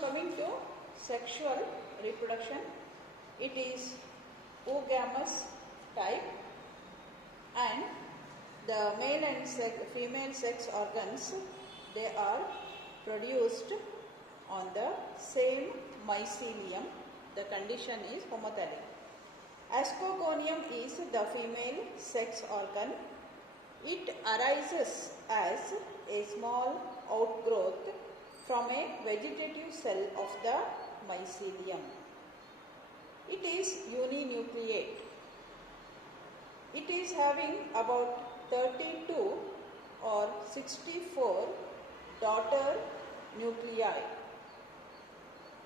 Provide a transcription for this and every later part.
coming to sexual reproduction, it is oogamous type, and the male and female sex organs, they are produced on the same mycelium. The condition is homothallic. Ascogonium is the female sex organ. It arises as a small outgrowth from a vegetative cell of the mycelium. It is uninucleate. It is having about 32 or 64 daughter nuclei.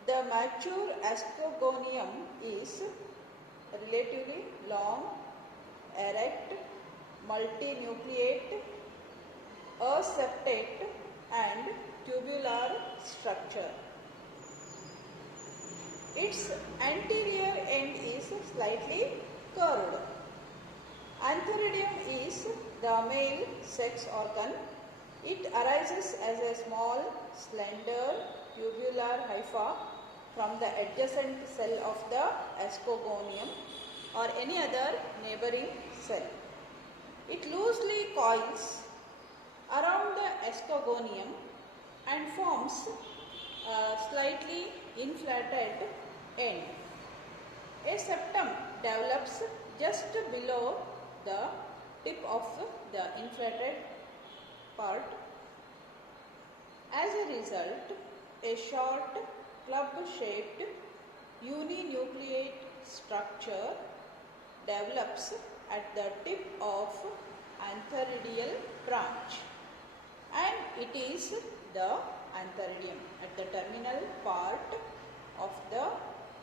The mature ascogonium is relatively long, erect, multinucleate, aseptate and tubular structure. Its anterior end is slightly curved. Antheridium is the male sex organ. It arises as a small, slender, tubular hypha from the adjacent cell of the ascogonium or any other neighboring cell. It loosely coils around the ascogonium and forms a slightly inflated end. A septum develops just below the tip of the inflated part. As a result, a short club-shaped uninucleate structure develops at the tip of antheridial branch, and it is the antheridium. At the terminal part of the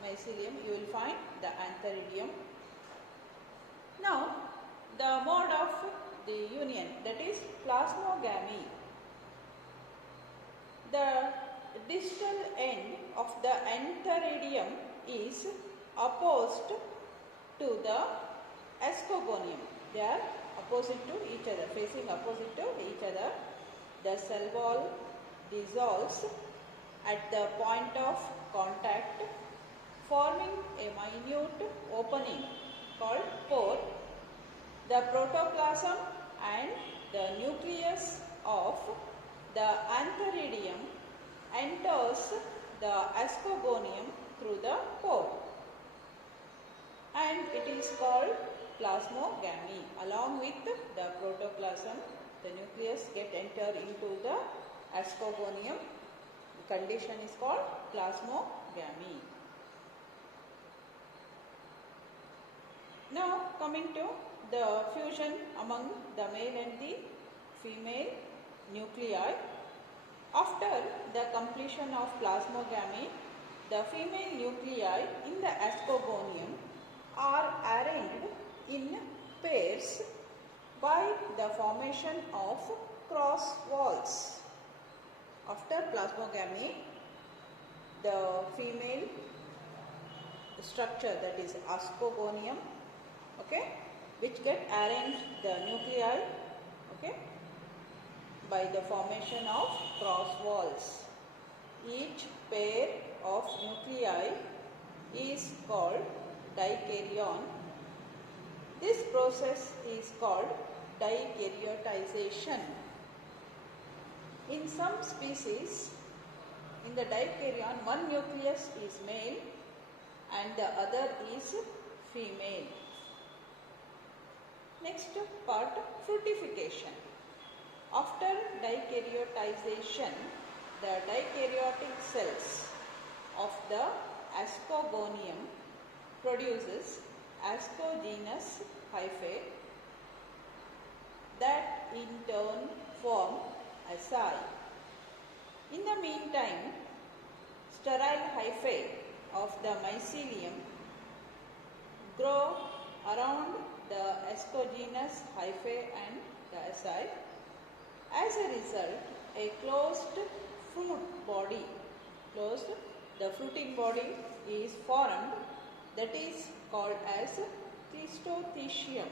mycelium you will find the antheridium. Now the mode of the union, that is plasmogamy. The distal end of the antheridium is opposed to the ascogonium. They are opposite to each other, facing opposite to each other. The cell wall dissolves at the point of contact, forming a minute opening called pore. The protoplasm and the nucleus of the antheridium enters the ascogonium through the pore, and it is called plasmogamy. Along with the protoplasm, the nucleus get entered into the ascogonium. The condition is called plasmogamy. Now coming to the fusion among the male and the female nuclei. After the completion of plasmogamy, the female nuclei in the ascogonium are arranged in pairs by the formation of cross walls. After plasmogamy, the female structure, that is ascogonium, okay, which get arranged the nuclei, okay, by the formation of cross walls. Each pair of nuclei is called dikaryon. This process is called dikaryotization. In some species, in the dikaryon, one nucleus is male and the other is female. Next part, fructification. After dikaryotization, the dikaryotic cells of the ascogonium produces ascogenous hyphae that in turn form asci. In the meantime, sterile hyphae of the mycelium grow around the ascogenous hyphae and the asci. As a result, a closed fruit body, the fruiting body is formed, that is called as Cleistothecium.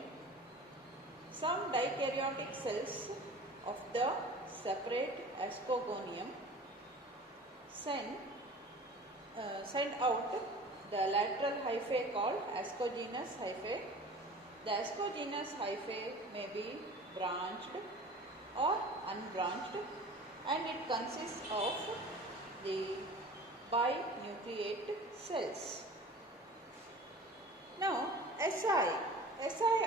Some dikaryotic cells of the separate ascogonium send send out the lateral hyphae called ascogenous hyphae. The ascogenous hyphae may be branched or unbranched, and it consists of the binucleate cells. Now, SI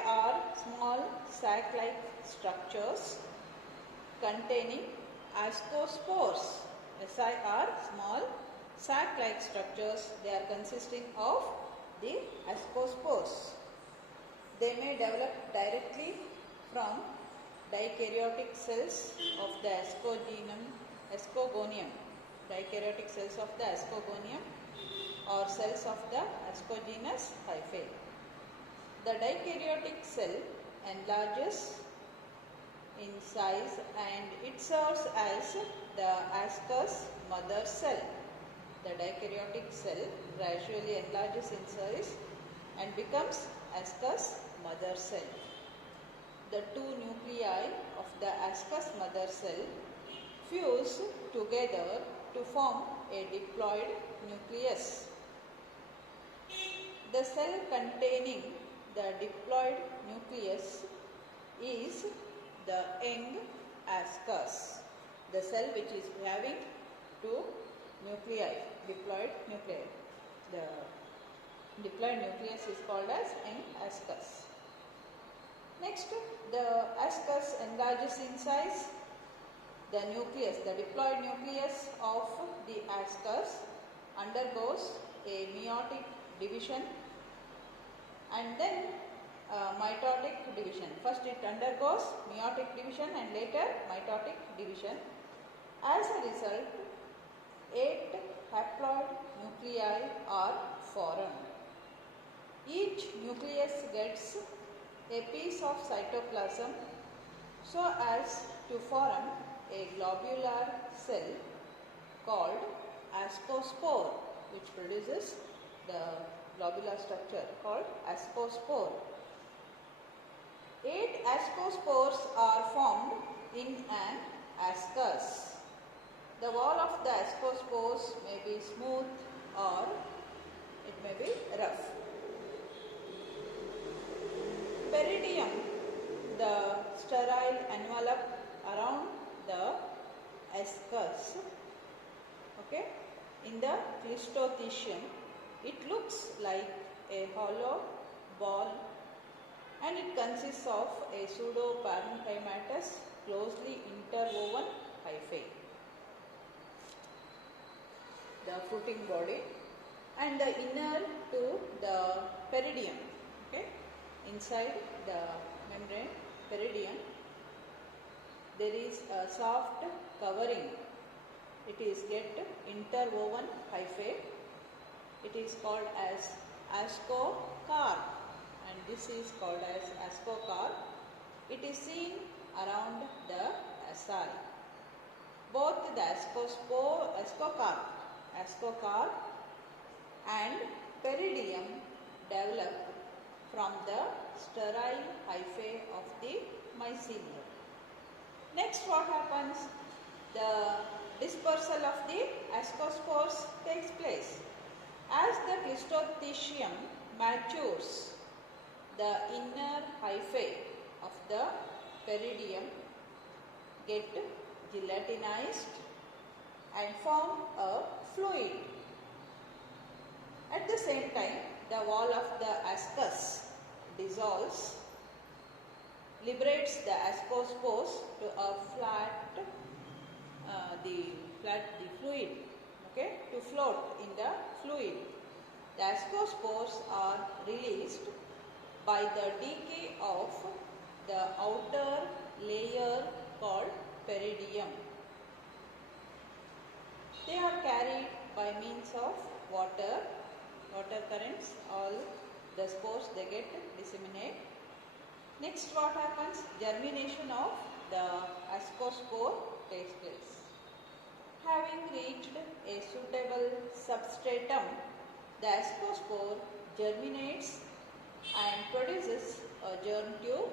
are small sac-like structures containing ascospores. SI are small sac-like structures. They are consisting of the ascospores. They may develop directly from dikaryotic cells of the ascogonium, dikaryotic cells of the ascogonium, or cells of the ascogenous hyphae. The dikaryotic cell enlarges in size and it serves as the ascus mother cell. The dikaryotic cell gradually enlarges in size and becomes ascus mother cell. The two nuclei of the ascus mother cell fuse together to form a diploid nucleus. The cell containing the diploid nucleus is the young ascus. The cell which is having two nuclei, diploid nuclei. The diploid nucleus is called as young ascus. Next, the ascus enlarges in size. The nucleus, the diploid nucleus of the ascus undergoes a meiotic division and then mitotic division. First it undergoes meiotic division and later mitotic division. As a result, 8 haploid nuclei are formed. Each nucleus gets a piece of cytoplasm so as to form a globular cell called ascospore, which produces the globular structure called ascospore. 8 ascospores are formed in an ascus. The wall of the ascospores may be smooth or it may be rough. Peridium, the sterile envelope around the ascus. Okay, in the Cleistothecium, it looks like a hollow ball and it consists of a pseudoparenchymatous closely interwoven hyphae, the fruiting body, and the inner to the peridium. Okay, inside the membrane peridium there is a soft covering. It is get interwoven hyphae. It is called as ascocarp, and this is called as ascocarp. It is seen around the asci. Both the ascocarp and peridium develop from the sterile hyphae of the mycelium. Next, what happens? The dispersal of the ascospores takes place. As the Cleistothecium matures, the inner hyphae of the peridium get gelatinized and form a fluid. At the same time, the wall of the ascus dissolves, liberates the ascospores to a the fluid, okay, to float in the fluid. The ascospores are released by the decay of the outer layer called peridium. They are carried by means of water currents. All the spores they get disseminate. Next, what happens? Germination of the ascospore takes place. Having reached a suitable substratum, the ascospore germinates and produces a germ tube.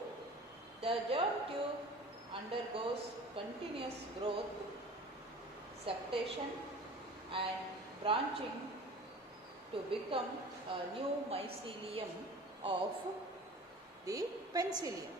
The germ tube undergoes continuous growth, septation and branching to become a new mycelium of the penicillium.